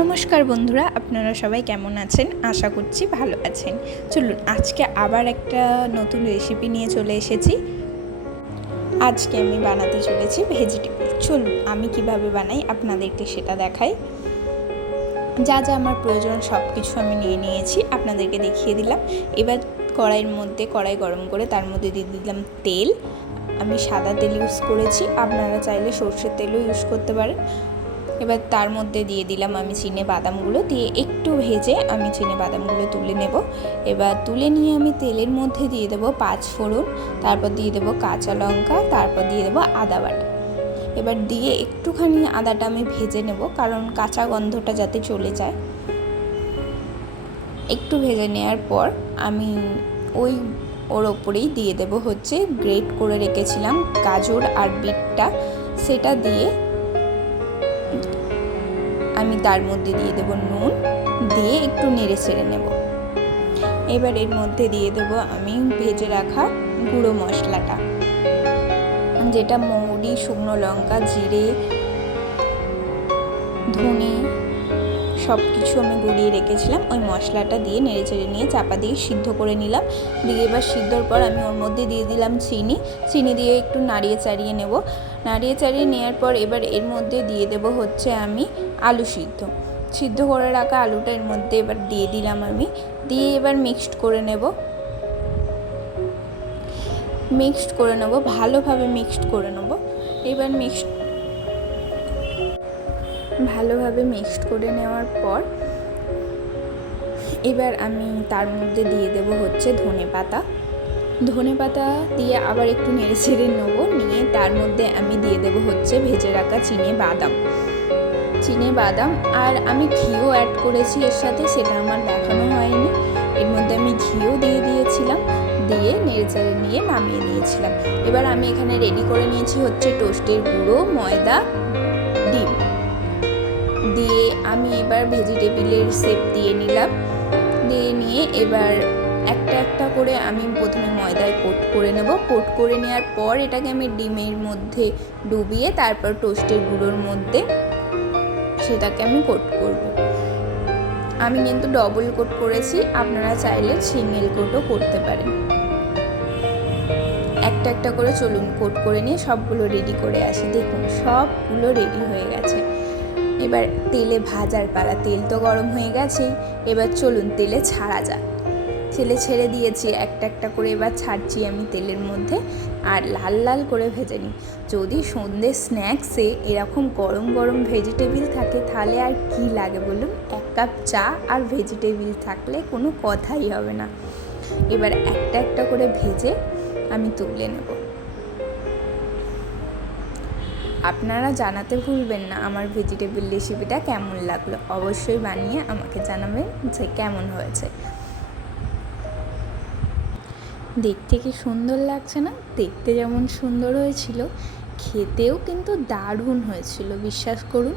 নমস্কার বন্ধুরা, আপনারা সবাই কেমন আছেন? আশা করছি ভালো আছেন। চলুন আজকে আবার একটা নতুন রেসিপি নিয়ে চলে এসেছি। আজকে আমি বানাতে চলেছি ভেজিটেবল। চলুন আমি কিভাবে বানাই আপনাদেরকে সেটা দেখাই। যা যা আমার প্রয়োজন সব কিছু আমি নিয়ে নিয়েছি, আপনাদেরকে দেখিয়ে দিলাম। এবার কড়াই গরম করে তার মধ্যে দিয়ে দিলাম তেল। আমি সাদা তেল ইউজ করেছি, আপনারা চাইলে সর্ষের তেলও ইউজ করতে পারেন। এবার তার মধ্যে দিয়ে দিলাম আমি চিনে বাদামগুলো, দিয়ে একটু ভেজে আমি চিনে বাদামগুলো তুলে নেব। এবার তুলে নিয়ে আমি তেলের মধ্যে দিয়ে দেবো 5 ফোড়ন, তারপর দিয়ে দেবো কাঁচা লঙ্কা, তারপর দিয়ে দেবো আদা বাটা। এবার দিয়ে একটুখানি আদাটা আমি ভেজে নেব, কারণ কাঁচা গন্ধটা যাতে চলে যায়। একটু ভেজে নেওয়ার পর আমি ওর ওপরেই দিয়ে দেবো হচ্ছে গ্রেট করে রেখেছিলাম গাজর আর বিটটা, সেটা দিয়ে আমি তার মধ্যে দিয়ে দেবো নুন, দিয়ে একটু নেড়ে ছেড়ে নেব। এবার এর মধ্যে দিয়ে দেবো আমি ভেজে রাখা গুঁড়ো মশলাটা, যেটা মৌরি, শুকনো লঙ্কা, জিরে, ধনে সব কিছু আমি গুঁড়িয়ে রেখেছিলাম। ওই মশলাটা দিয়ে নেড়ে চেড়ে নিয়ে চাপা দিয়ে সিদ্ধ করে নিলাম। দিয়ে এবার সিদ্ধর পর আমি ওর মধ্যে দিয়ে দিলাম চিনি দিয়ে একটু নাড়িয়ে চাড়িয়ে নেব। নাড়িয়ে চাড়িয়ে নেওয়ার পর এবার এর মধ্যে দিয়ে দেব হচ্ছে আমি আলু সিদ্ধ করে রাখা আলুটা এর মধ্যে এবার দিয়ে দিলাম আমি, দিয়ে এবার মিক্সড করে নেব, ভালোভাবে মিক্সড করে নেব। এবার ভালোভাবে মিক্সড করে নেওয়ার পর এবার আমি তার মধ্যে দিয়ে দেব হচ্ছে ধনে পাতা দিয়ে আবার একটু নেড়ে ছেড়ে নেব। নিয়ে তার মধ্যে আমি দিয়ে দেব হচ্ছে ভেজে রাখা চিনে বাদাম আর আমি ঘিও অ্যাড করেছি এর সাথে, সেটা আমার দেখানো হয়নি। এর মধ্যে আমি ঘিও দিয়ে দিয়েছিলাম, দিয়ে নেড়ে চেড়ে নিয়ে নামিয়ে নিয়েছিলাম। এবার আমি এখানে রেডি করে নিয়েছি হচ্ছে টোস্টের গুঁড়ো, ময়দা, ডিম দিয়ে আমি এবার ভেজিটেবিলের শেপ দিয়ে নিলাম। দিয়ে নিয়ে এবার একটা একটা করে আমি প্রথমে ময়দায় কোট করে নেব। কোট করে নেওয়ার পর এটাকে আমি ডিমের মধ্যে ডুবিয়ে তারপর টোস্টের গুঁড়োর মধ্যে সেটাকে আমি কোট করব। আমি কিন্তু ডবল কোট করেছি, আপনারা চাইলে সিঙ্গেল কোটও করতে পারেন। একটা একটা করে চলুন কোট করে নিয়ে সবগুলো রেডি করে আসি। দেখুন সবগুলো রেডি হয়ে গেছে। এবার তেলে ভাজার পালা, তেল তো গরম হয়ে গেছেই। এবার চলুন তেলে ছাড়া যাক। তেলে ছেড়ে দিয়েছি একটা একটা করে, এবার ছাড়ছি আমি তেলের মধ্যে আর লাল লাল করে ভেজে নিই। যদি সন্ধ্যে স্ন্যাক্সে এরকম গরম গরম ভেজিটেবিল থাকে তাহলে আর কি লাগে বলুন? 1 কাপ চা আর ভেজিটেবিল থাকলে কোনো কথাই হবে না। এবার একটা একটা করে ভেজে আমি তুলে নেব। আপনারা জানাতে ভুলবেন না আমার ভেজিটেবল রেসিপিটা কেমন লাগলো। অবশ্যই বানিয়ে আমাকে জানাবেন যে কেমন হয়েছে। দেখতে কি সুন্দর লাগছে না? দেখতে যেমন সুন্দর হয়েছিল, খেতেও কিন্তু দারুণ হয়েছিল, বিশ্বাস করুন।